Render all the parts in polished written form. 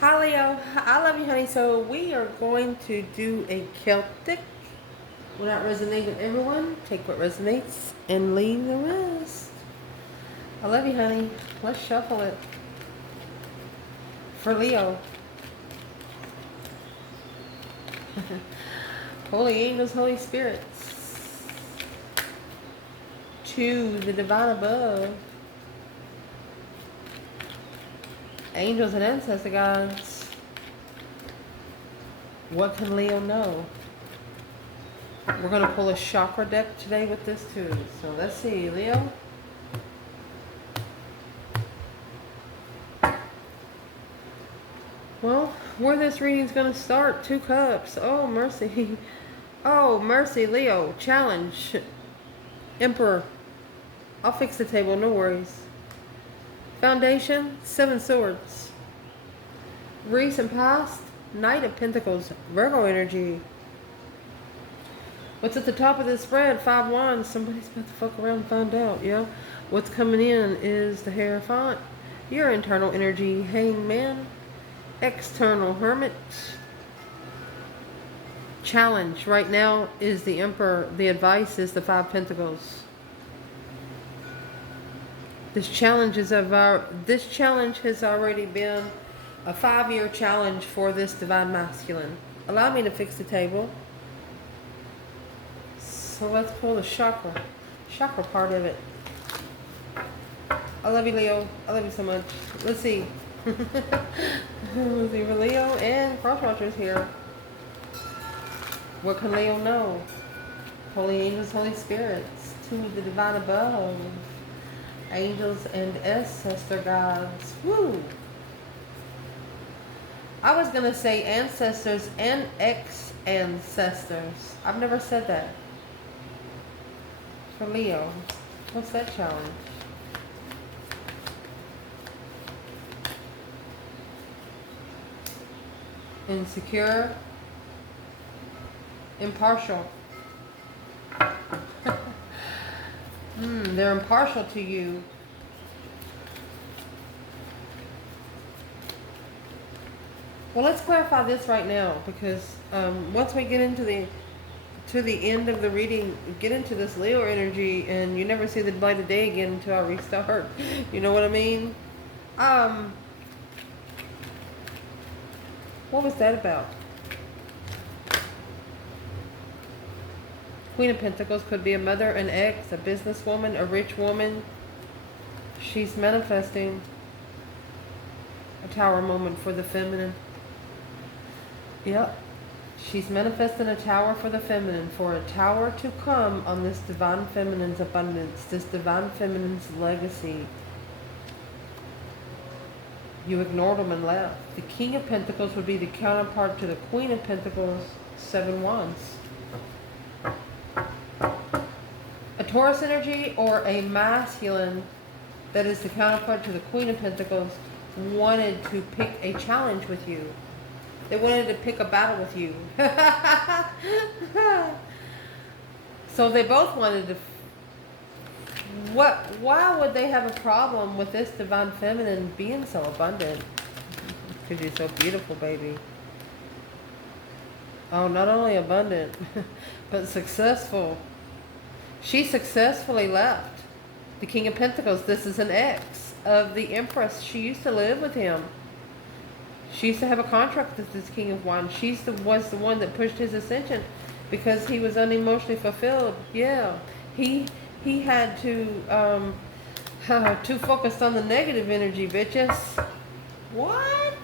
Hi Leo, I love you honey. So we are going to do a Celtic. Will not resonate with everyone. Take what resonates and leave the rest. I love you honey. Let's shuffle it. For Leo. Holy angels, Holy spirits. To the divine above. Angels and ancestor gods. What can Leo know? We're going to pull a chakra deck today with this too. So let's see, Leo. Well, where this reading's going to start, 2 cups. Oh, mercy. Oh, mercy, Leo. Challenge. Emperor. I'll fix the table, no worries. Foundation, 7 swords. Recent past, Knight of Pentacles, Virgo energy. What's at the top of this spread? 5 wands. Somebody's about to fuck around and find out, yeah? What's coming in is the Hierophant, your internal energy, Hangman, external Hermit. Challenge right now is the Emperor. The advice is the 5 Pentacles. This challenge has already been a 5-year challenge for this divine masculine. Allow me to fix the table. So let's pull the chakra part of it. I love you, Leo. I love you so much. Let's see. Let's see for Leo and cross watchers here. What can Leo know? Holy angels, Holy spirits, to the divine above. Angels and ancestor gods. Woo! I was going to say ancestors and ex-ancestors. I've never said that. For Leo, what's that challenge? Insecure. Impartial. They're impartial to you. Well, let's clarify this right now, because once we get into the end of the reading, get into this Leo energy, and you never see the light of day again until I restart. You know what I mean? What was that about? Queen of Pentacles could be a mother, an ex, a businesswoman, a rich woman. She's manifesting a tower moment for the feminine. Yep. She's manifesting a tower for the feminine, for a tower to come on this divine feminine's abundance, this divine feminine's legacy. You ignored them and left. The King of Pentacles would be the counterpart to the Queen of Pentacles, 7 wands. A Taurus energy or a masculine that is the counterpart to the Queen of Pentacles wanted to pick a challenge with you. They wanted to pick a battle with you. So they both wanted to... Why would they have a problem with this divine feminine being so abundant? Because you're so beautiful, baby. Oh, not only abundant, but successful. She successfully left the King of Pentacles. This is an ex of the Empress. She used to live with him. She used to have a contract with this King of Wands. She was the one that pushed his ascension because he was unemotionally fulfilled. Yeah, he had to too focused on the negative energy, bitches. What?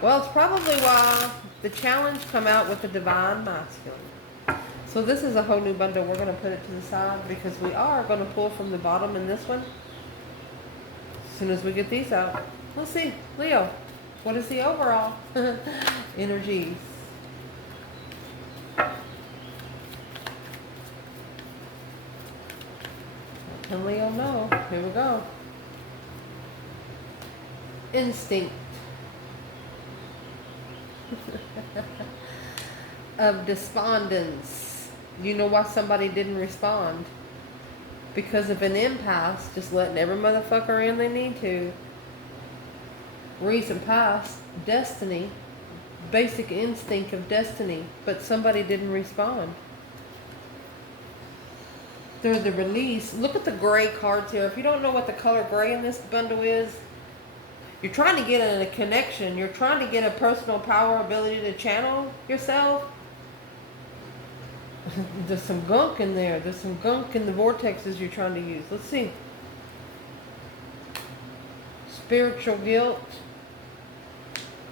Well, it's probably why the challenge come out with the divine masculine. So this is a whole new bundle. We're going to put it to the side because we are going to pull from the bottom in this one. As soon as we get these out. Let's see. Leo, what is the overall energies? What can Leo know? Here we go. Instinct. Of despondence. You know why somebody didn't respond? Because of an impasse, just letting every motherfucker in they need to. recent past, destiny, basic instinct of destiny, but somebody didn't respond. They're the release. Look at the gray cards here. If you don't know what the color gray in this bundle is, you're trying to get a connection. You're trying to get a personal power ability to channel yourself. There's some gunk in there. There's some gunk in the vortexes you're trying to use. Let's see. Spiritual guilt.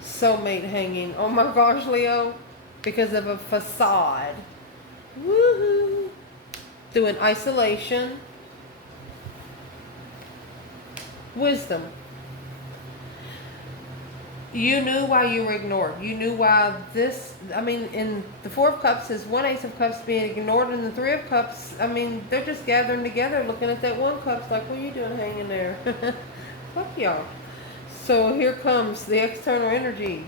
Soulmate hanging. Oh my gosh, Leo. Because of a facade. Woohoo. Through an isolation. Wisdom. You knew why you were ignored. You knew why this, I mean, in the Four of Cups is one Ace of Cups being ignored, and the Three of Cups, I mean, they're just gathering together looking at that one Cups like, what are you doing hanging there? Fuck y'all. So here comes the external energy.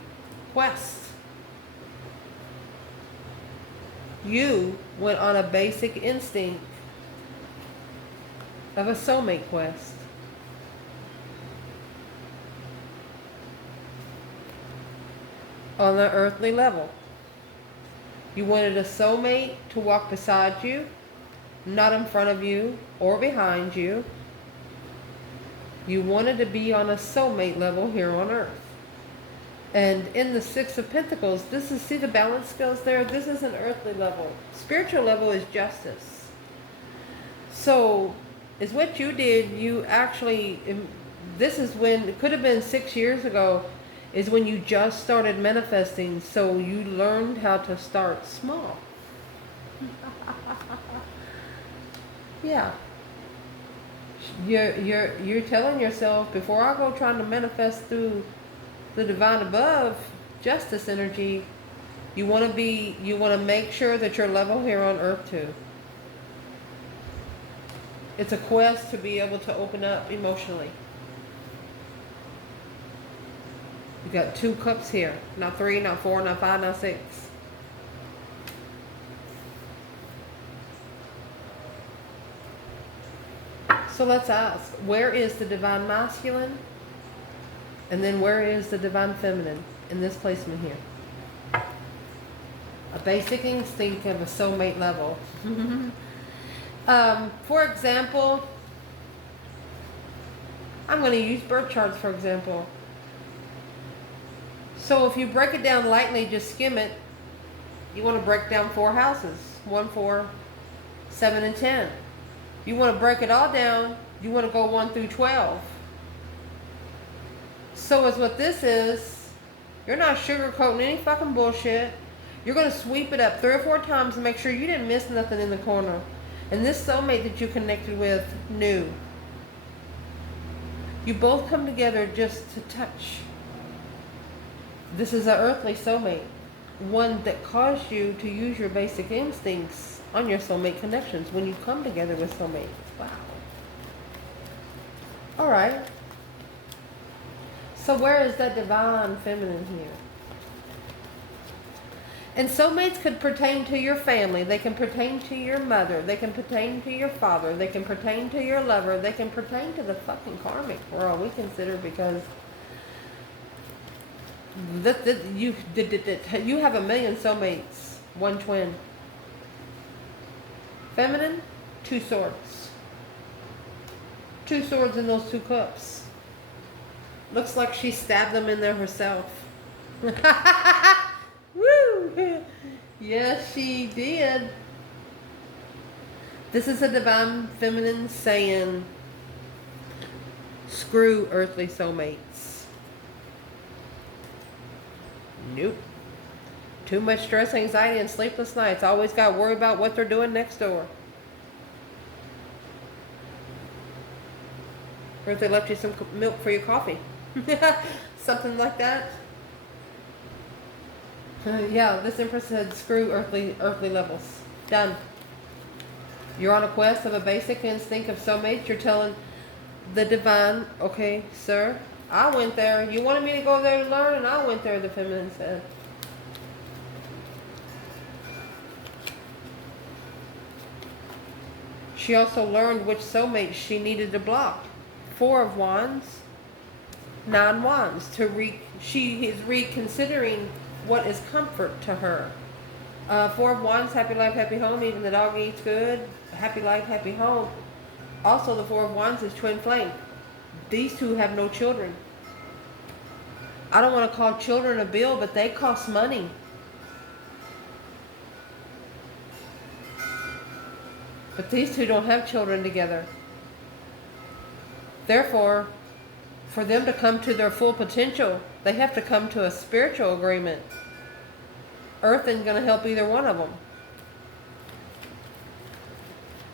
Quest. You went on a basic instinct of a soulmate quest. On the earthly level. You wanted a soulmate to walk beside you, not in front of you or behind you. You wanted to be on a soulmate level here on earth. And in the Six of Pentacles, this is, see the balance scales there? This is an earthly level. Spiritual level is justice. So, is what you did, you actually, this is when, it could have been 6 years ago, is when you just started manifesting, so you learned how to start small. Yeah. You're telling yourself, before I go trying to manifest through the divine above, justice energy, you want to make sure that you're level here on earth too. It's a quest to be able to open up emotionally. You got 2 cups here. Not 3, not 4, not 5, not 6. So let's ask, where is the divine masculine? And then where is the divine feminine in this placement here? A basic instinct of a soulmate level. For example, I'm going to use birth charts for example. So if you break it down lightly, just skim it, you want to break down 4 houses. 1, 4, 7, and 10. You want to break it all down, you want to go 1 through 12. So as what this is, you're not sugarcoating any fucking bullshit. You're going to sweep it up 3 or 4 times and make sure you didn't miss nothing in the corner. And this soulmate that you connected with knew. You both come together just to touch. This is an earthly soulmate. One that caused you to use your basic instincts on your soulmate connections when you come together with soulmates. Wow. Alright. So where is that divine feminine here? And soulmates could pertain to your family. They can pertain to your mother. They can pertain to your father. They can pertain to your lover. They can pertain to the fucking karmic world, we consider, because you have a million soulmates. 1 twin. Feminine, 2 swords. 2 swords in those 2 cups. Looks like she stabbed them in there herself. Woo! Yes, she did. This is a divine feminine saying, screw earthly soulmates. Nope. Too much stress, anxiety, and sleepless nights. Always got to worry about what they're doing next door. Or if they left you some milk for your coffee. Something like that. Yeah, this Empress said, screw earthly levels. Done. You're on a quest of a basic instinct of soulmates. You're telling the divine, okay, sir, I went there. You wanted me to go there to learn, and I went there, the feminine said. She also learned which soulmates she needed to block. 4 of Wands. Nine Wands. She is reconsidering what is comfort to her. Four of Wands, happy life, happy home. Even the dog eats good. Happy life, happy home. Also, the Four of Wands is twin flame. These two have no children. I don't want to call children a bill, but they cost money. But these two don't have children together. Therefore, for them to come to their full potential, they have to come to a spiritual agreement. Earth isn't going to help either one of them.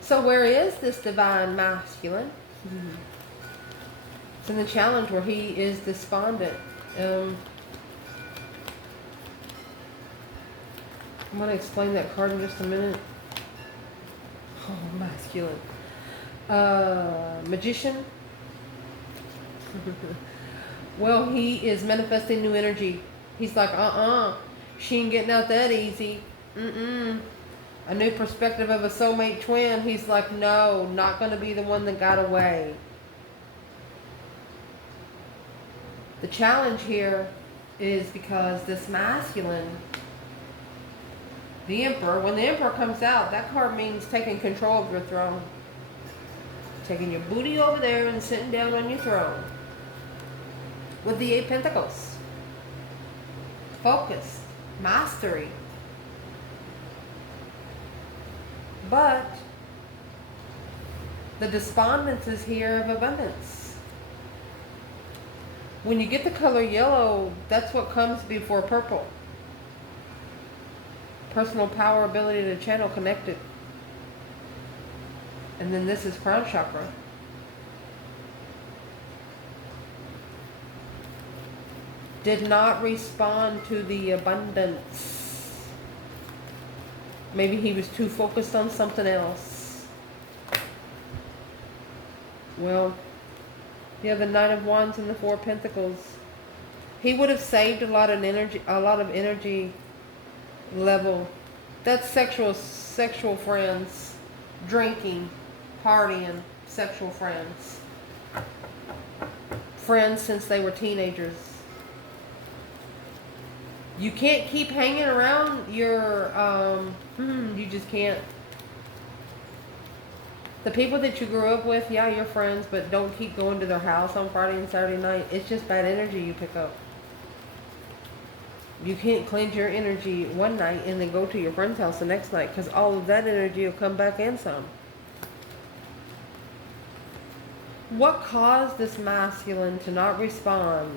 So where is this divine masculine? It's in the challenge where he is despondent. I'm going to explain that card in just a minute. Oh, masculine. Magician. Well, he is manifesting new energy. He's like, she ain't getting out that easy. A new perspective of a soulmate twin. He's like, no, not going to be the one that got away. The challenge here is because this masculine, the Emperor, when the Emperor comes out, that card means taking control of your throne. Taking your booty over there and sitting down on your throne. With the 8 Pentacles. Focus. Mastery. But the despondence is here of abundance. When you get the color yellow, that's what comes before purple. Personal power, ability to channel connected. And then this is crown chakra. Did not respond to the abundance. Maybe he was too focused on something else. Well, you have the Knight of Wands and the Four of Pentacles. He would have saved a lot of energy level. That's sexual friends, drinking, partying, sexual friends. Friends since they were teenagers. You can't keep hanging around your, you just can't. The people that you grew up with, yeah, you're friends, but don't keep going to their house on Friday and Saturday night. It's just bad energy you pick up. You can't cleanse your energy one night and then go to your friend's house the next night, because all of that energy will come back and some. What caused this masculine to not respond,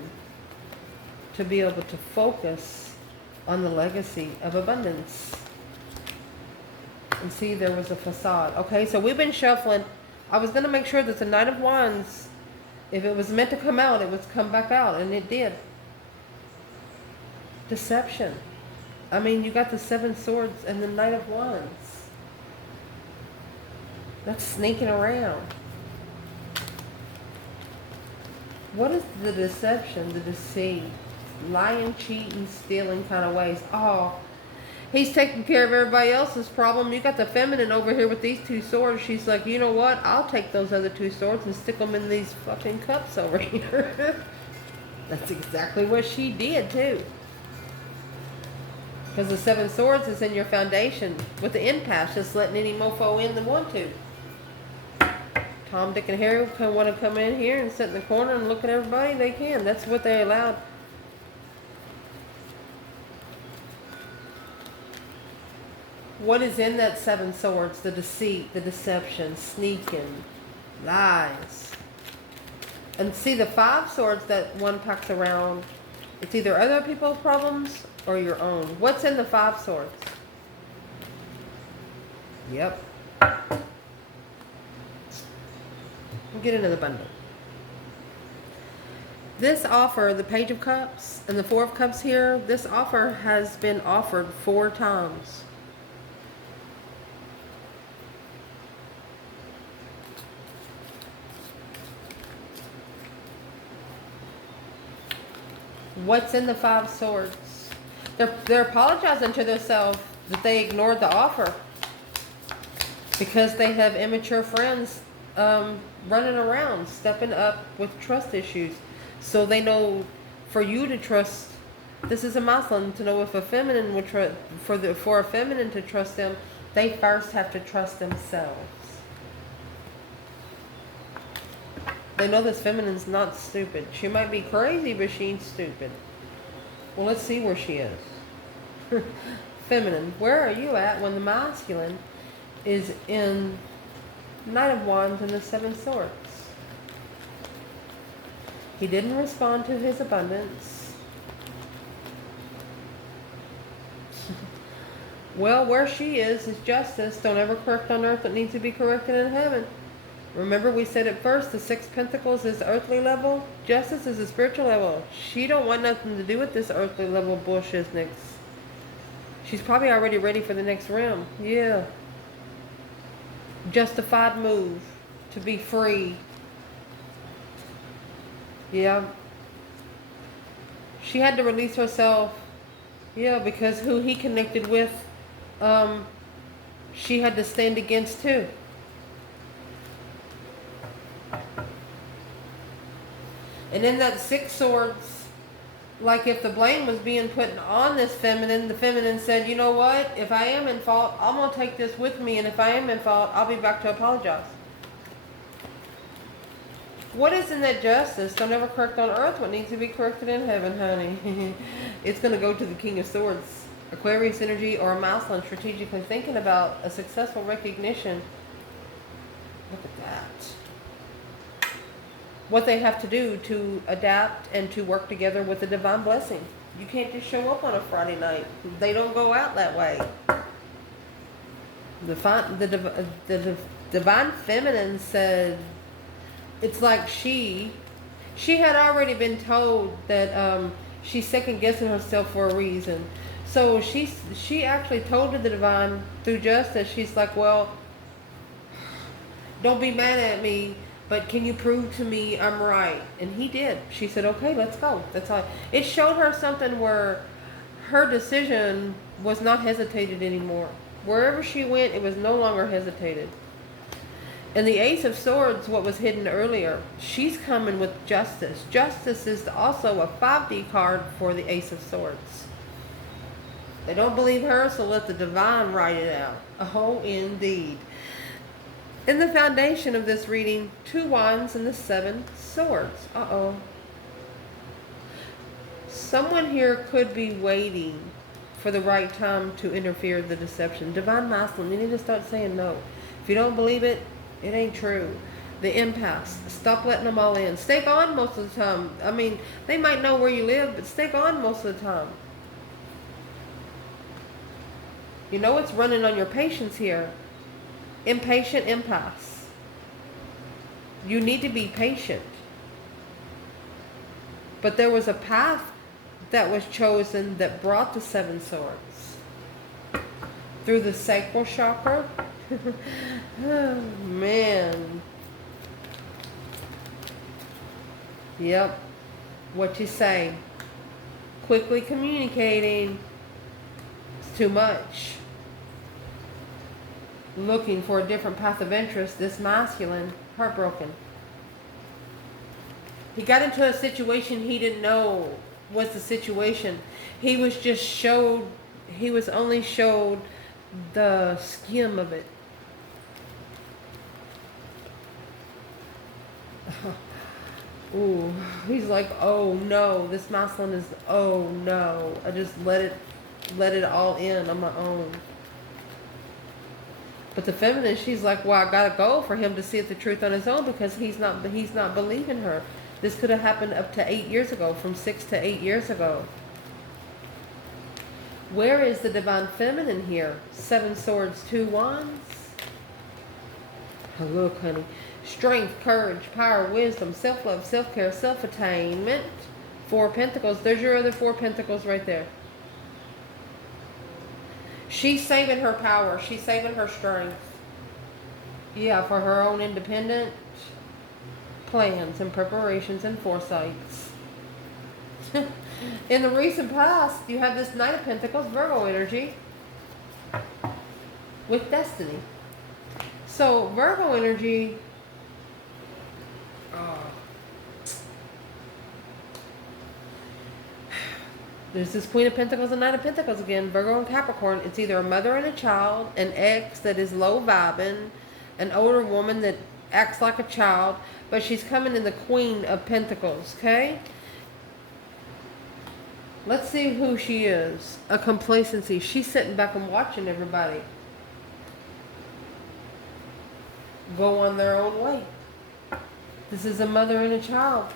to be able to focus on the legacy of abundance? And see, there was a facade. Okay, so we've been shuffling. I was going to make sure that the Knight of Wands, if it was meant to come out, it would come back out, and it did. Deception. I mean, you got the Seven Swords and the Knight of Wands. That's sneaking around. What is the deception, the deceit? Lying, cheating, stealing kind of ways. Oh, he's taking care of everybody else's problem. You got the feminine over here with these two swords. She's like, you know what? I'll take those other two swords and stick them in these fucking cups over here. That's exactly what she did, too. Because the Seven Swords is in your foundation. With the impasse, just letting any mofo in that want to. Tom, Dick, and Harry want to come in here and sit in the corner and look at everybody. They can. That's what they allowed. What is in that Seven Swords? The deceit, the deception, sneaking, lies. And see, the Five Swords that one packs around, it's either other people's problems or your own. What's in the Five Swords? Yep. We'll get into the bundle. This offer, the Page of Cups and the Four of Cups here, this offer has been offered 4 times. What's in the Five Swords? They're apologizing to themselves that they ignored the offer because they have immature friends running around, stepping up with trust issues. So they know for you to trust, this is a masculine, to know if a feminine would trust, for a feminine to trust them, they first have to trust themselves. They know this feminine's not stupid. She might be crazy, but she ain't stupid. Well, let's see where she is. Feminine, where are you at when the masculine is in Knight of Wands and the Seven Swords? He didn't respond to his abundance. Well, where she is justice. Don't ever correct on earth what needs to be corrected in heaven. Remember we said at first, the Six Pentacles is earthly level. Justice is a spiritual level. She don't want nothing to do with this earthly level bullshit next. She's probably already ready for the next realm. Yeah. Justified move to be free. Yeah. She had to release herself. Yeah, because who he connected with, she had to stand against too. And in that Six Swords, like if the blame was being put on this feminine, the feminine said, you know what? If I am in fault, I'm going to take this with me. And if I am in fault, I'll be back to apologize. What is in that justice? Don't ever correct on earth what needs to be corrected in heaven, honey. It's going to go to the King of Swords. Aquarius energy or a masculine strategically thinking about a successful recognition. Look at that. What they have to do to adapt and to work together with the divine blessing. You can't just show up on a Friday night. They don't go out that way. The divine feminine said, it's like she had already been told that she's second guessing herself for a reason. So she actually told the divine through justice, she's like, well, don't be mad at me, but can you prove to me I'm right? And he did. She said, okay, let's go. That's all. It showed her something where her decision was not hesitated anymore. Wherever she went, it was no longer hesitated. And the Ace of Swords, what was hidden earlier, she's coming with justice. Justice is also a 5D card for the Ace of Swords. They don't believe her, so let the divine write it out. Oh, indeed. In the foundation of this reading, 2 Wands and the 7 Swords. Uh-oh. Someone here could be waiting for the right time to interfere with the deception. Divine masculine, you need to start saying no. If you don't believe it, it ain't true. The impasse. Stop letting them all in. Stay gone most of the time. I mean, they might know where you live, but stay gone most of the time. You know it's running on your patience here. Impatient impasse. You need to be patient. But there was a path that was chosen that brought the 7 Swords. Through the sacral chakra. Oh, man. Yep. What you say. Quickly communicating. It's too much. Looking for a different path of interest. This masculine, heartbroken. He got into a situation he didn't know was the situation. He was just showed, he was only showed the skim of it. Ooh, he's like, oh no, this masculine is, oh no, I just let it all in on my own. But the feminine, she's like, well, I gotta go for him to see the truth on his own because he's not believing her. This could have happened up to 8 years ago, from 6 to 8 years ago. Where is the divine feminine here? 7 Swords, 2 Wands. Oh, look, honey. Strength, courage, power, wisdom, self-love, self-care, self-attainment. 4 Pentacles. There's your other 4 Pentacles right there. She's saving her power. She's saving her strength. Yeah, for her own independent plans and preparations and foresights. In the recent past, you have this Knight of Pentacles, Virgo energy, with destiny. So, Virgo energy, There's this Queen of Pentacles and Knight of Pentacles again. Virgo and Capricorn. It's either a mother and a child, an ex that is low vibing, an older woman that acts like a child, but she's coming in the Queen of Pentacles, okay? Let's see who she is. A complacency. She's sitting back and watching everybody go on their own way. This is a mother and a child.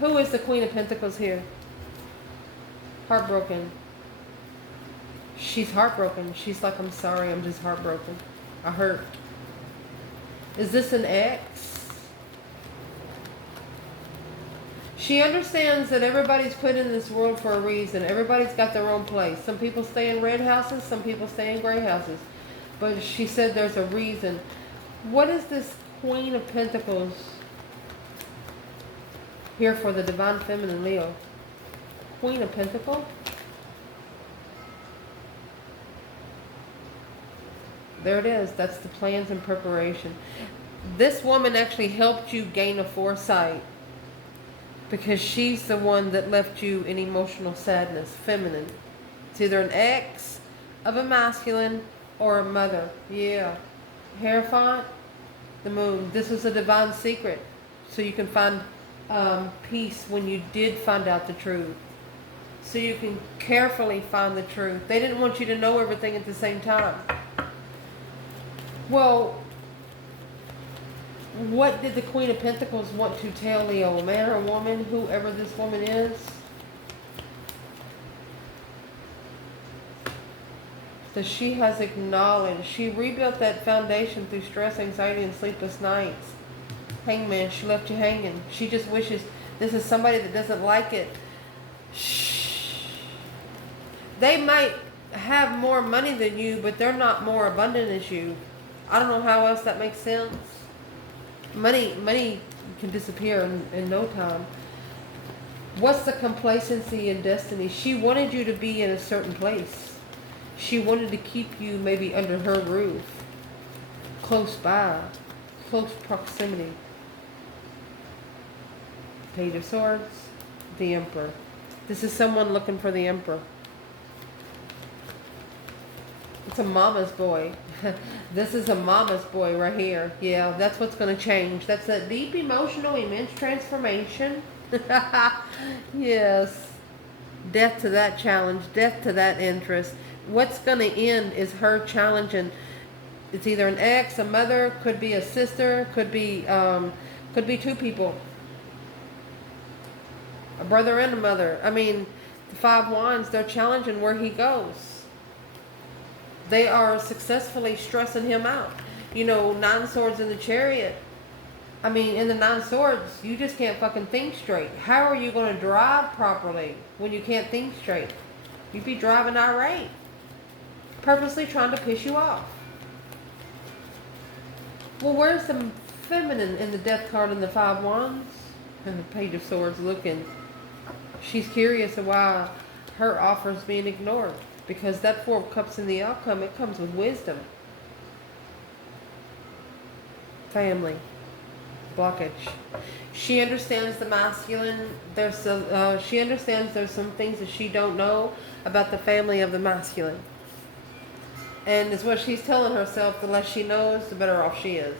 Who is the Queen of Pentacles here? Heartbroken. She's heartbroken. She's like, I'm sorry, I'm just heartbroken. I hurt. Is this an ex? She understands that everybody's put in this world for a reason. Everybody's got their own place. Some people stay in red houses, some people stay in gray houses. But she said there's a reason. What is this Queen of Pentacles here for the Divine Feminine Leo? Queen of Pentacles? There it is. That's the plans and preparation. This woman actually helped you gain a foresight because she's the one that left you in emotional sadness. Feminine. It's either an ex of a masculine or a mother. Yeah. Hierophant, the moon. This is a divine secret. So you can find peace when you did find out the truth. So you can carefully find the truth. They didn't want you to know everything at the same time. Well, what did the Queen of Pentacles want to tell Leo? A man or a woman, whoever this woman is? So she has acknowledged. She rebuilt that foundation through stress, anxiety, and sleepless nights. Hangman, she left you hanging. She just wishes this is somebody that doesn't like it. Shh. They might have more money than you, but they're not more abundant as you. I don't know how else that makes sense. Money can disappear in no time. What's the complacency in destiny? She wanted you to be in a certain place. She wanted to keep you maybe under her roof. Close by. Close proximity. Page of Swords. The Emperor. This is someone looking for the Emperor. It's a mama's boy. This is a mama's boy right here. Yeah, that's what's going to change. That's that deep emotional, immense transformation. Yes. Death to that challenge. Death to that interest. What's going to end is her challenging. It's either an ex, a mother, could be a sister, could be two people. A brother and a mother. I mean, the Five Wands, they're challenging where he goes. They are successfully stressing him out. You know, 9 swords in the Chariot. I mean, in the 9 swords, you just can't fucking think straight. How are you going to drive properly when you can't think straight? You'd be driving irate. Purposely trying to piss you off. Well, where's the feminine in the Death card and the 5 Wands? And the Page of Swords looking. She's curious of why her offer's being ignored. Because that 4 of Cups in the outcome, it comes with wisdom. Family. Blockage. She understands the masculine. She understands there's some things that she don't know about the family of the masculine. And it's what she's telling herself, the less she knows, the better off she is.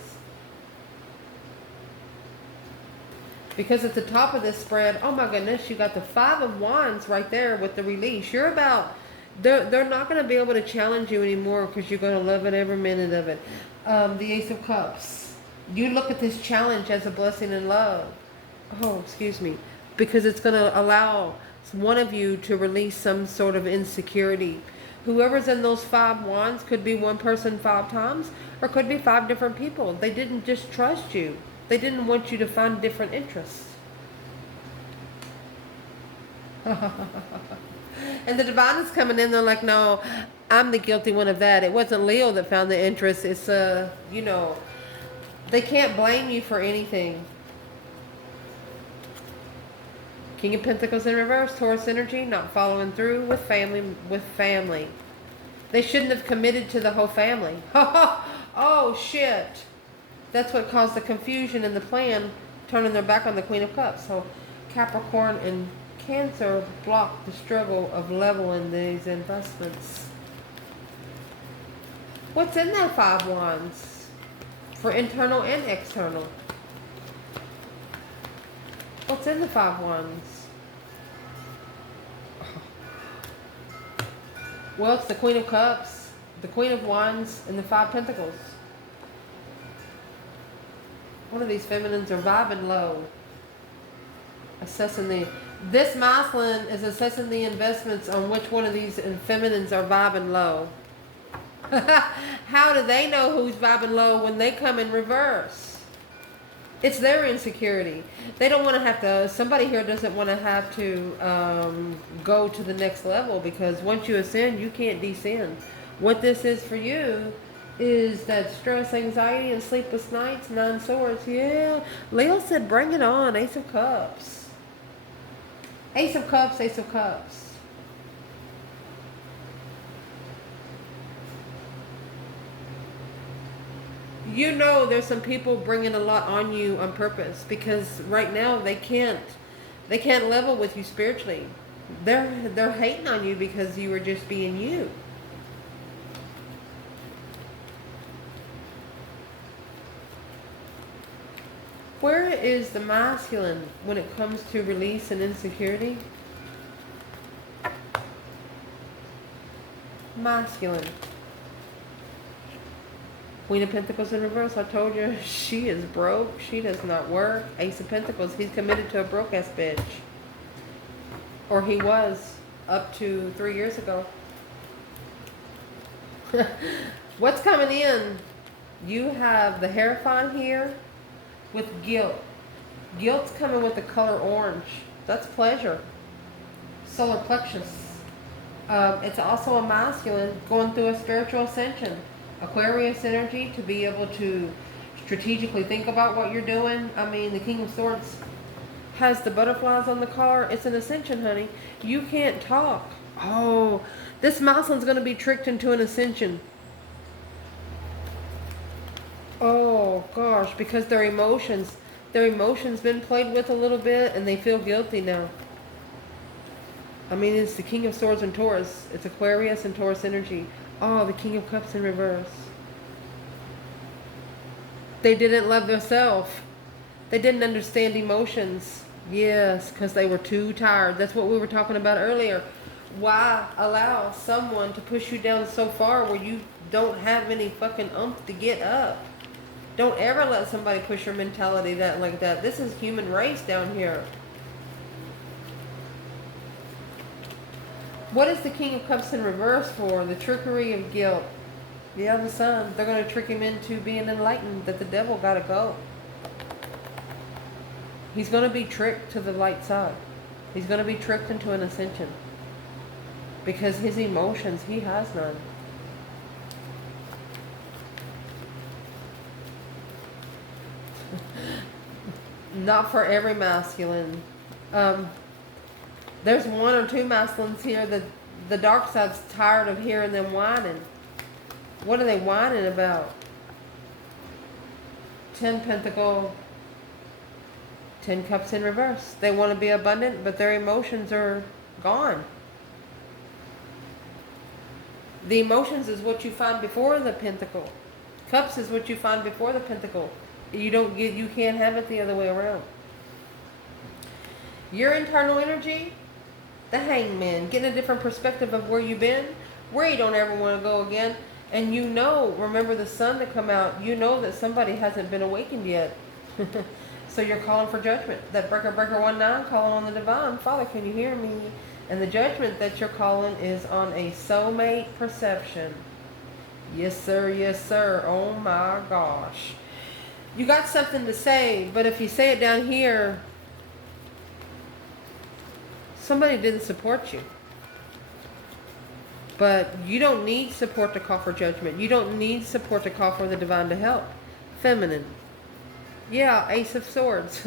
Because at the top of this spread, oh my goodness, you got the 5 of Wands right there with the release. You're about... They're not going to be able to challenge you anymore because you're going to love it every minute of it. The Ace of Cups. You look at this challenge as a blessing and love. Oh, excuse me. Because it's going to allow one of you to release some sort of insecurity. Whoever's in those 5 Wands could be one person 5 times or could be 5 different people. They didn't just trust you. They didn't want you to find different interests. And the divine is coming in. They're like, no, I'm the guilty one of that. It wasn't Leo that found the interest. It's, you know, they can't blame you for anything. King of Pentacles in reverse. Taurus energy, not following through with family. They shouldn't have committed to the whole family. Oh, shit. That's what caused the confusion in the plan, turning their back on the Queen of Cups. So Capricorn and Cancer blocked the struggle of leveling these investments. What's in that 5 wands? For internal and external. What's in the 5 wands? Well, it's the Queen of Cups, the Queen of Wands, and the 5 Pentacles. One of these feminines are vibing low. Assessing the... This masculine is assessing the investments on which one of these feminines are vibing low. How do they know who's vibing low when they come in reverse? It's their insecurity. They don't want to have to... Somebody here doesn't want to have to go to the next level, because once you ascend, you can't descend. What this is for you is that stress, anxiety, and sleepless nights. 9 swords. Yeah. Leo said, bring it on. Ace of Cups. Ace of Cups, Ace of Cups. You know there's some people bringing a lot on you on purpose, because right now they can't level with you spiritually. They're hating on you because you were just being you. Where is the masculine when it comes to release and insecurity? Masculine. Queen of Pentacles in reverse. I told you, she is broke. She does not work. Ace of Pentacles. He's committed to a broke ass bitch. Or he was up to 3 years ago. What's coming in? You have the Hierophant here with guilt. Guilt's coming with the color orange. That's pleasure. Solar plexus. It's also a masculine going through a spiritual ascension. Aquarius energy, to be able to strategically think about what you're doing. I mean, the King of Swords has the butterflies on the car. It's an ascension, honey. You can't talk. Oh, this masculine's going to be tricked into an ascension. Oh, gosh, because their emotions been played with a little bit, and they feel guilty now. I mean, it's the King of Swords and Taurus. It's Aquarius and Taurus energy. Oh, the King of Cups in reverse. They didn't love themselves. They didn't understand emotions. Yes, because they were too tired. That's what we were talking about earlier. Why allow someone to push you down so far where you don't have any fucking oomph to get up? Don't ever let somebody push your mentality like that. This is human race down here. What is the King of Cups in reverse for? The trickery of guilt. Yeah, the Sun. They're going to trick him into being enlightened, that the devil got to go. He's going to be tricked to the light side. He's going to be tricked into an ascension. Because his emotions, he has none. Not for every masculine. There's 1 or 2 masculines here that the dark side's tired of hearing them whining. What are they whining about? 10 Pentacle, 10 Cups in reverse. They want to be abundant, but their emotions are gone. The emotions is what you find before the Pentacle. Cups is what you find before the Pentacle. You can't have it the other way around. Your internal energy, the Hangman, getting a different perspective of where you've been, where you don't ever want to go again. And you know, remember the sun to come out, you know that somebody hasn't been awakened yet. So you're calling for judgment. That breaker 19 calling on the divine. Father, can you hear me? And the judgment that you're calling is on a soulmate perception. Yes, sir. Yes, sir. Oh, my gosh. You got something to say, but if you say it down here, somebody didn't support you. But you don't need support to call for judgment. You don't need support to call for the divine to help. Feminine. Yeah, Ace of Swords.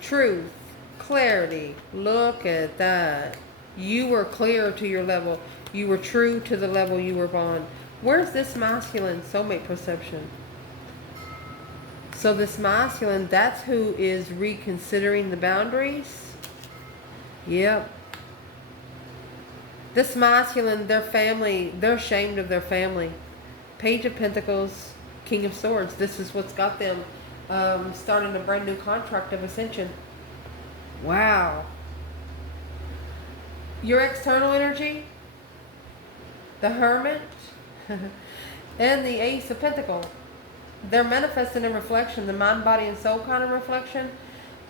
Truth. Clarity. Look at that. You were clear to your level. You were true to the level you were on. Where's this masculine soulmate perception? So this masculine, that's who is reconsidering the boundaries. Yep. This masculine, their family, they're ashamed of their family. Page of Pentacles, King of Swords. This is what's got them starting a brand new contract of Ascension. Wow. Your external energy, the Hermit, and the Ace of Pentacles. They're manifesting in reflection, the mind, body, and soul kind of reflection.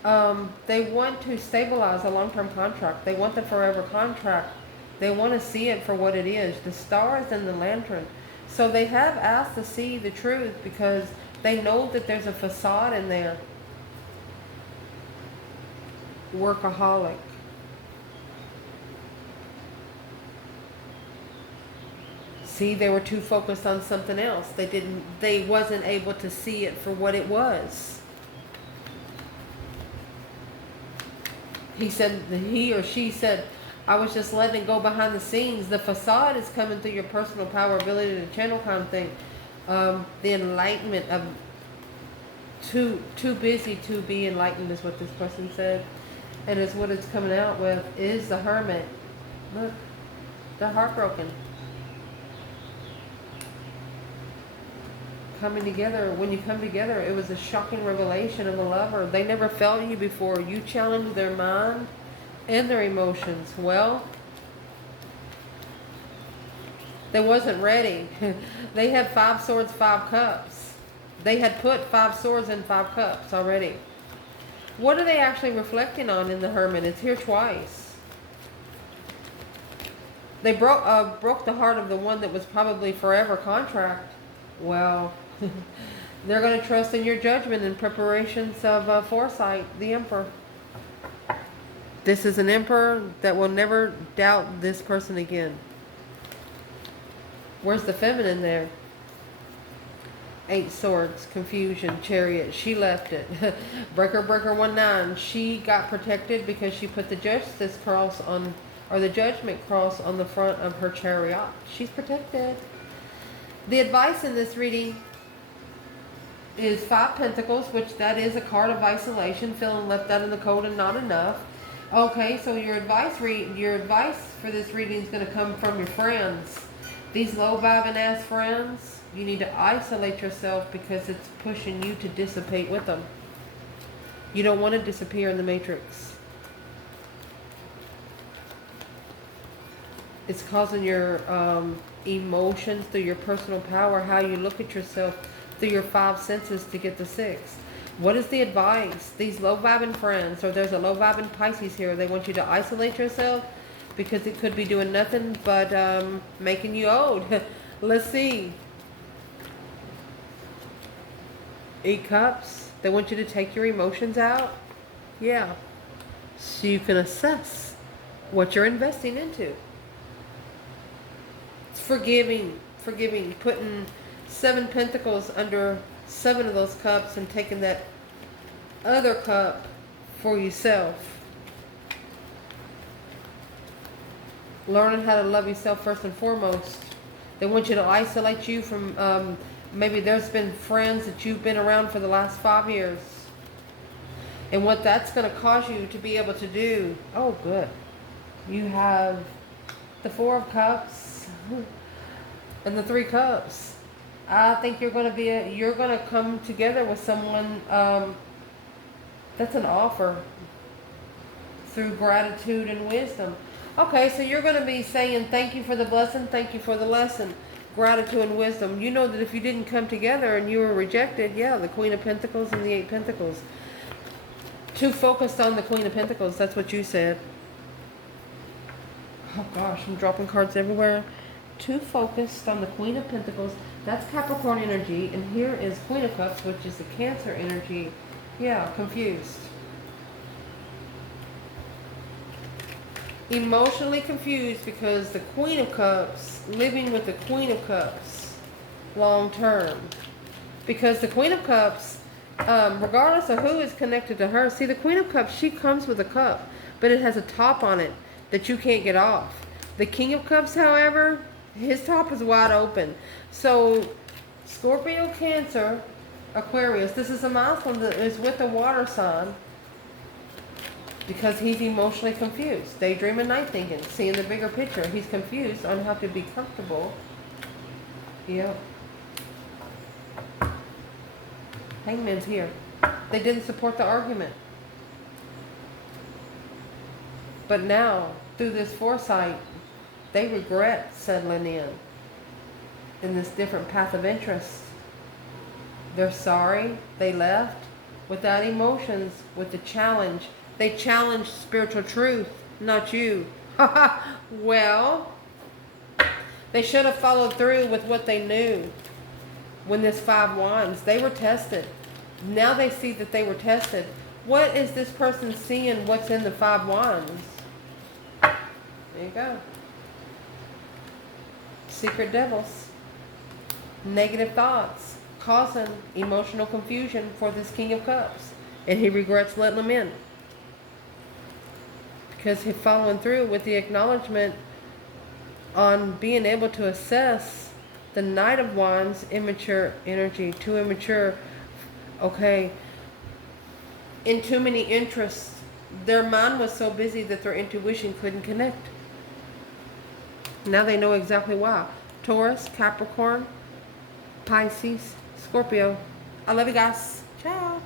They want to stabilize a long-term contract. They want the forever contract. They want to see it for what it is, the stars and the lantern. So they have asked to see the truth because they know that there's a facade in there. Workaholic. See, they were too focused on something else. They wasn't able to see it for what it was. He or she said, I was just letting it go behind the scenes. The facade is coming through your personal power, ability to channel kind of thing. The enlightenment of too busy to be enlightened is what this person said. And it's what it's coming out with is the Hermit. Look, they're heartbroken. Coming together, when you come together, it was a shocking revelation of a lover. They never felt you before. You challenged their mind and their emotions. Well, they wasn't ready. They had 5 swords, 5 cups. They had put 5 swords in 5 cups already. What are they actually reflecting on in the Hermit? It's here twice. They broke the heart of the one that was probably forever contract. Well, they're going to trust in your judgment and preparations of foresight, the Emperor. This is an Emperor that will never doubt this person again. Where's the feminine there? 8 swords, confusion, Chariot. She left it. Breaker 19. She got protected because she put the justice cross on, or the judgment cross on the front of her chariot. She's protected. The advice in this reading is 5 Pentacles, which that is a card of isolation, feeling left out in the cold and not enough. Okay, so your advice for this reading is going to come from your friends. These low-vibing ass friends, you need to isolate yourself because it's pushing you to dissipate with them. You don't want to disappear in the matrix. It's causing your emotions through your personal power, how you look at yourself through your 5 senses to get the 6. What is the advice? These low-vibing friends, or there's a low-vibing Pisces here, they want you to isolate yourself because it could be doing nothing but making you old. Let's see. 8 Cups. They want you to take your emotions out. Yeah. So you can assess what you're investing into. It's forgiving. Putting 7 Pentacles under 7 of those cups and taking that other cup for yourself. Learning how to love yourself first and foremost. They want you to isolate you from, maybe there's been friends that you've been around for the last 5 years. And what that's going to cause you to be able to do, oh good. You have the 4 of Cups and the 3 Cups. I think you're going to come together with someone that's an offer through gratitude and wisdom. Okay, so you're going to be saying thank you for the blessing, thank you for the lesson, gratitude and wisdom. You know that if you didn't come together and you were rejected, yeah, the Queen of Pentacles and the 8 Pentacles. Too focused on the Queen of Pentacles, that's what you said. Oh gosh, I'm dropping cards everywhere. Too focused on the Queen of Pentacles. That's Capricorn energy. And here is Queen of Cups, which is the Cancer energy. Yeah, confused. Emotionally confused because the Queen of Cups, living with the Queen of Cups long term. Because the Queen of Cups, regardless of who is connected to her, see the Queen of Cups, she comes with a cup, but it has a top on it that you can't get off. The King of Cups, however, his top is wide open. So Scorpio, Cancer, Aquarius, this is a milestone that is with the water sign. Because he's emotionally confused. Daydreaming, night thinking, seeing the bigger picture. He's confused on how to be comfortable. Yep. Hangman's here. They didn't support the argument. But now, through this foresight, they regret settling in this different path of interest. They're sorry they left without emotions, with the challenge. They challenged spiritual truth, not you. Well, they should have followed through with what they knew. When this 5 wands, they were tested. Now they see that they were tested. What is this person seeing? What's in the 5 wands? There you go. Secret devils. Negative thoughts causing emotional confusion for this King of Cups. And he regrets letting them in. Because he's following through with the acknowledgement on being able to assess the Knight of Wands, immature energy, too immature. Okay. In too many interests. Their mind was so busy that their intuition couldn't connect. Now they know exactly why. Taurus, Capricorn, Pisces, Scorpio. I love you guys. Ciao.